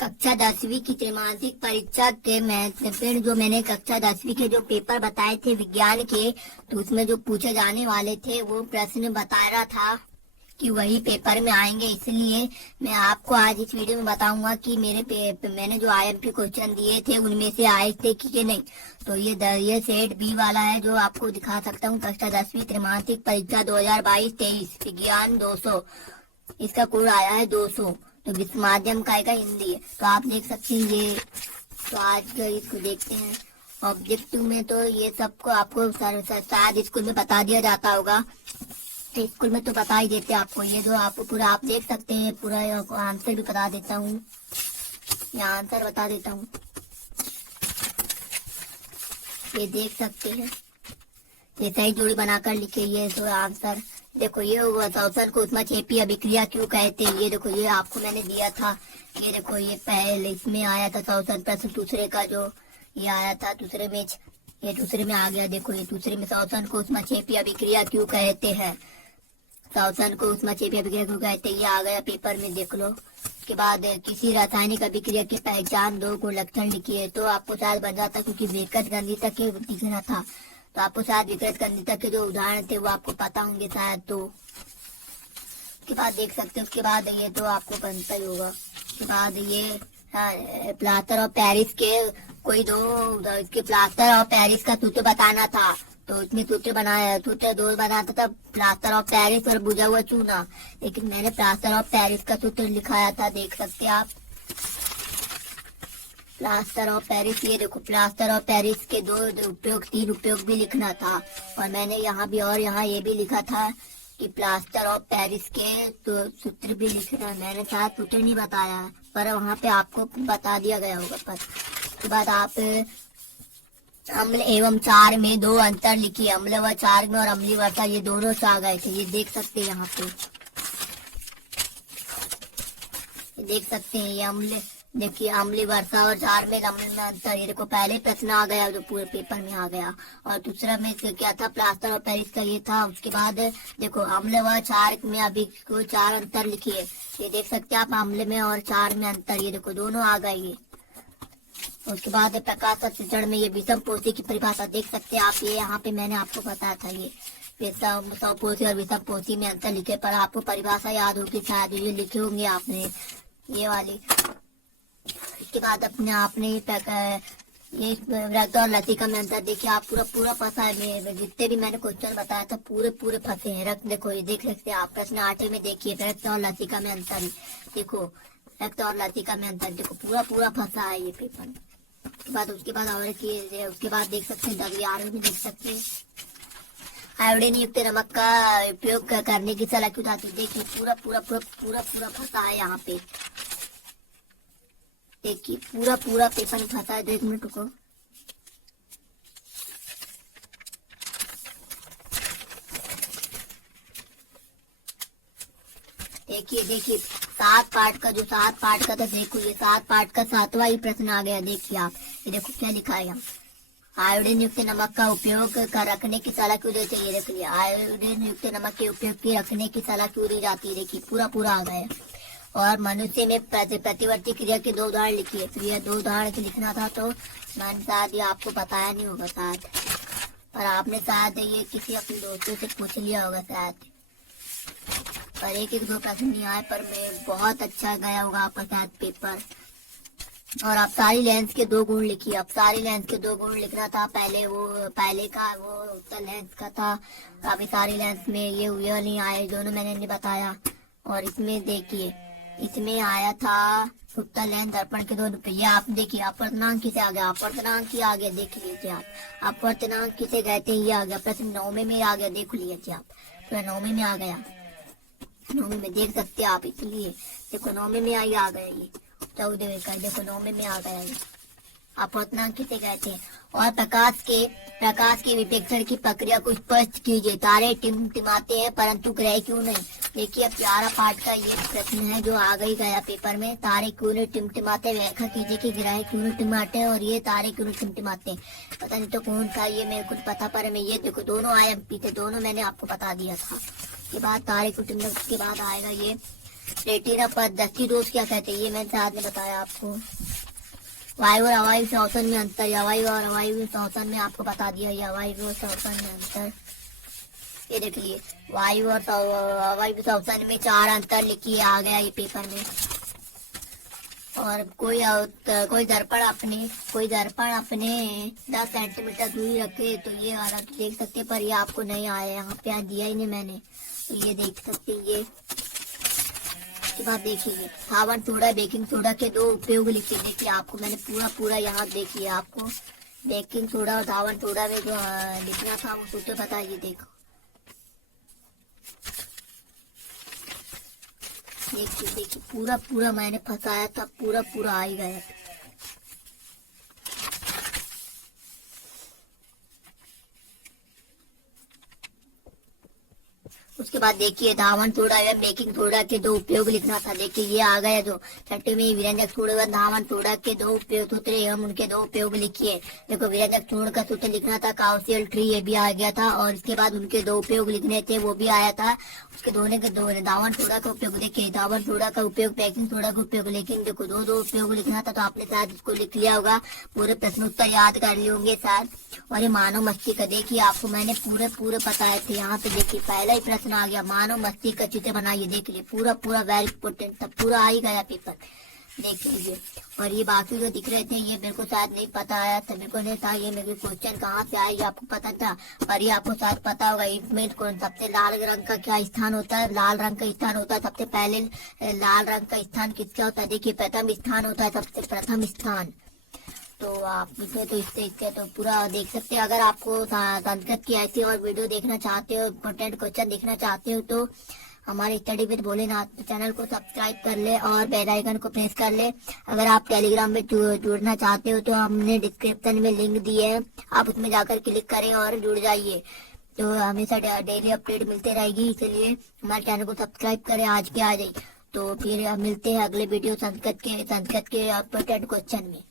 कक्षा 10वीं की त्रैमासिक परीक्षा के फिर जो मैंने कक्षा 10वीं के जो पेपर बताए थे विज्ञान के, तो उसमें जो पूछे जाने वाले थे वो प्रश्न बता रहा था कि वही पेपर में आएंगे। इसलिए मैं आपको आज इस वीडियो में बताऊंगा कि मैंने जो आईएमपी क्वेश्चन दिए थे उनमें से आए थे कि नहीं। तो ये सेट बी वाला है जो आपको दिखा सकता हूँ। कक्षा 10वीं त्रैमासिक परीक्षा 2022-23 विज्ञान 200, इसका कोड आया है 200। तो विश्व माध्यम का आएगा हिंदी है। तो आप देख सकते हैं ये। तो आज का इसको देखते हैं। ऑब्जेक्टिव में तो ये सबको आपको शायद स्कूल में बता दिया जाता होगा। तो स्कूल में तो बता ही देते हैं आपको। ये जो आपको पूरा आप देख सकते हैं, पूरा आंसर भी बता देता हूँ। ये आंसर बता देता हूँ, ये देख सकते हैं। ये सही जोड़ी बनाकर लिखे ये तो आंसर। देखो ये शोषण को ऊष्माक्षेपी अभिक्रिया क्यों कहते हैं। ये देखो ये आपको मैंने दिया था। ये देखो ये पहले इसमें आया था शोषण प्रश्न, दूसरे का जो ये आया था दूसरे में, ये दूसरे में आ गया। देखो ये दूसरे में शोषण को ऊष्माक्षेपी अभिक्रिया क्यों कहते हैं, शोषण को ऊष्माक्षेपी अभिक्रिया क्यों कहते हैं, ये आ गया पेपर में, देख लो। उसके बाद किसी रासायनिक अभिक्रिया की पहचान दो को लक्षण लिखिए। तो आपको शायद बन जाता क्योंकि विकृत गंधिता के दिखना था, तो आपको शायद विकृत गंधिता के जो उदाहरण थे वो आपको पता होंगे शायद। तो उसके बाद देख सकते हैं। उसके बाद ये तो आपको बनता ही होगा। उसके बाद ये प्लास्टर ऑफ पेरिस के कोई दो, इसके प्लास्टर ऑफ पेरिस का सूत्र बताना था। तो इसमें सूत्र बनाया, सूत्र दो बनाता था, प्लास्टर ऑफ पेरिस और बुझा हुआ चूना। लेकिन मैंने प्लास्टर ऑफ पेरिस का सूत्र लिखाया था, देख सकते हैं आप। प्लास्टर ऑफ पेरिस, ये देखो प्लास्टर ऑफ पेरिस के दो उपयोग, तीन उपयोग भी लिखना था। और मैंने यहाँ भी और यहाँ ये भी लिखा था कि प्लास्टर ऑफ पेरिस के तो सूत्र भी लिखना। मैंने शायद सूत्र नहीं बताया पर वहाँ पे आपको बता दिया गया होगा। पर उसके बाद आप अम्ल एवं क्षार में दो अंतर लिखिए। अम्ल व क्षार में और अम्लीय वर्षा ये दोनों से आ गए थे, ये देख सकते हैं यहाँ पे, देख सकते हैं ये अम्ल। देखिए अम्लीय वर्षा और क्षार में अम्ल में अंतर, ये देखो पहले प्रश्न आ गया जो पूरे पेपर में आ गया। और दूसरा में क्या था, प्लास्टर ऑफ पेरिस का ये था। उसके बाद देखो अम्ल व क्षार में अभी को चार अंतर लिखिए। ये देख सकते हैं आप, अम्ल में और क्षार में अंतर, ये देखो दोनों आ गए ये। उसके बाद प्रकाश संश्लेषण में ये विषम पोषी की परिभाषा देख सकते हैं आप। ये यहाँ पे मैंने आपको बताया था, ये समपोषी और विषम पोषी में अंतर लिखे। पर आपको परिभाषा याद होगी शायद, ये लिखे होंगे आपने ये वाली। इसके बाद अपने आपने ये रक्त और लसिका में अंतर देखिए आप। पूरा फंसा है, जितने भी मैंने क्वेश्चन बताया था पूरे फंसे हैं। रक्त देखो ये देख सकते हैं आप, प्रश्न 8 में देखिए रक्त और लसिका में अंतर, देखो रक्त और लसिका में अंतर, देखो पूरा फंसा है ये पेपर। उसके बाद और की, उसके बाद देख सकते हैं 10वीं में देख सकते हैं आयोडीन युक्त नमक का उपयोग करने की सलाह क्यों आती है। देखिए पूरा फंसा है यहाँ पे, देखिए पूरा पेपर में फंसा है। 1 मिनट रुको। देखिए 7 पार्ट का था, देखो ये 7 पार्ट का 7वां ही प्रश्न आ गया। देखिए आप, ये देखो क्या लिखा है यहाँ, आयोडीन युक्त नमक का उपयोग कर रखने की सलाह क्यों देते हैं। ये देख लिया, आयोडीन युक्त नमक के उपयोग की रखने की सलाह क्यों दी जाती है। देखिए पूरा आ गया। और मनुष्य में प्रतिवर्ती क्रिया के 2 उदाहरण लिखिए। तो ये 2 उदाहरण से लिखना था, तो मैंने शायद ये आपको बताया नहीं होगा शायद, पर आपने शायद ये किसी अपने दोस्तों से पूछ लिया होगा शायद। पर 1-2 प्रश्न नहीं आए, पर मैं बहुत अच्छा गया होगा आपका शायद पेपर। और आप सारी लेंस के 2 गुण लिखिए। अब सारी लेंस के 2 गुण लिखना था। पहले का वो लेंस का था। अभी सारी लेंस में ये नहीं आए, दोनों मैंने नहीं बताया। और इसमें देखिए, इसमें आया था उत्तल लेंस दर्पण के 2 रुपये। आप देखिए अपवर्तनांक किसे आ गया, अपवर्तनांक की आ गया, देख लीजिए आप। अपवर्तनांक किसे कहते हैं, ये आ गया। प्रश्न 9वें में आ गया, देख लीजिए आप, पूरा 9वें में आ गया। 9वें में देख सकते हैं आप, इसलिए देखो 9वें में आ गया ये। 14वें का देखो 9वें में आ गया ये। अपवर्तनांक किसे कहते हैं। और प्रकाश के विपेक्षण की प्रक्रिया को स्पष्ट कीजिए। तारे टिमटिमाते हैं परंतु ग्रह क्यों नहीं। देखिए अब 11 पार्ट का ये प्रश्न है जो आ गई गया पेपर में। तारे क्यों नहीं टिमटिमाते, व्याख्या कीजिए कि ग्रह क्यों नहीं टिमटिमाते और ये तारे क्यों नहीं टिमटिमाते। पता नहीं तो कौन था ये, मेरे कुछ पता, पर मैं ये देखो दोनों आईएमपी थे, दोनों मैंने आपको बता दिया था। के बाद तारे को टिमटिमाते, के बाद आएगा ये रेटिना पद्धति दोष क्या कहते हैं, ये मैंने साथ में बताया आपको। वायु और अवायु श्वसन में अंतर, वायु और अवायु श्वसन में आपको बता दिया, या वायु और श्वसन में अंतर। ये देख लिए वायु और अवायु श्वसन में 4 अंतर लिखिए, आ गया ये पेपर में। और कोई दर्पण अपने 10 सेंटीमीटर दूरी रखे तो ये वाला देख सकते, पर ये आपको नहीं आया, यहाँ पे दिया ही नहीं मैंने, तो ये देख सकते। ये बात देखिए, साबुन सोडा बेकिंग सोडा के 2 उपयोग लिखे, देखिए आपको मैंने पूरा यहाँ देखिए, आपको बेकिंग सोडा और साबुन सोडा में जो लिखना था वो सोचे बताइए। देखो देखिए पूरा मैंने फंसाया था, पूरा आ ही गया। उसके बाद देखिए धावन सोडा या बेकिंग सोडा के 2 उपयोग लिखना था, देखिए ये आ गया जो छठे में। विरंजक सोडा धावन सोडा के 2 उपयोग सूत्र एवं उनके 2 उपयोग लिखिए। देखो विरंजक चूर्ण का सूत्र लिखना था काउसियल ट्री, ये भी आ गया था, और इसके बाद उनके 2 उपयोग लिखने थे, वो भी आया था। उसके दोनों के 2 धावन सोडा का उपयोग, देखिए धावन सोडा का उपयोग बेकिंग सोडा का उपयोग, लेकिन देखो 2 उपयोग लिखना था, तो आपने शायद इसको लिख लिया होगा, पूरे प्रश्नोत्तर याद कर लिए होंगे शायद। और ये मानव मस्तिष्क, देखिए आपको मैंने पूरे बताए थे। यहाँ पे देखिए पहला ही प्रश्न आ गया, मानव मस्तिष्क का चित्र बनाइए। देख लीजिए पूरा वेरी इंपोर्टेंट था, पूरा आ ही गया पेपर, देख लीजिए। और ये बाकी जो दिख रहे थे ये मेरे को शायद नहीं पता आया था, मेरे को नहीं था ये मेरे क्वेश्चन कहाँ से आए, ये आपको पता था, और ये आपको शायद पता होगा। इसमें कौन सबसे लाल रंग का क्या स्थान होता है, लाल रंग का स्थान होता है सबसे पहले, लाल रंग का स्थान किसका होता है, देखिए प्रथम स्थान होता है, सबसे प्रथम स्थान। तो आप इसे तो इससे तो पूरा देख सकते हैं। अगर आपको संस्कृत की ऐसी और वीडियो देखना चाहते हो, इम्पोर्टेंट क्वेश्चन देखना चाहते हो, तो हमारे स्टडी विद भोलेनाथ चैनल को सब्सक्राइब कर ले और बेल आइकन को प्रेस कर ले। अगर आप टेलीग्राम में जुड़ना चाहते हो तो हमने डिस्क्रिप्शन में लिंक दिए है, आप उसमें जाकर क्लिक करें और जुड़ जाइए, तो हमेशा डेली अपडेट मिलते रहेगी। इसलिए हमारे चैनल को सब्सक्राइब करें आज के आज ही। तो फिर मिलते हैं अगले वीडियो संस्कृत के इम्पोर्टेंट क्वेश्चन में।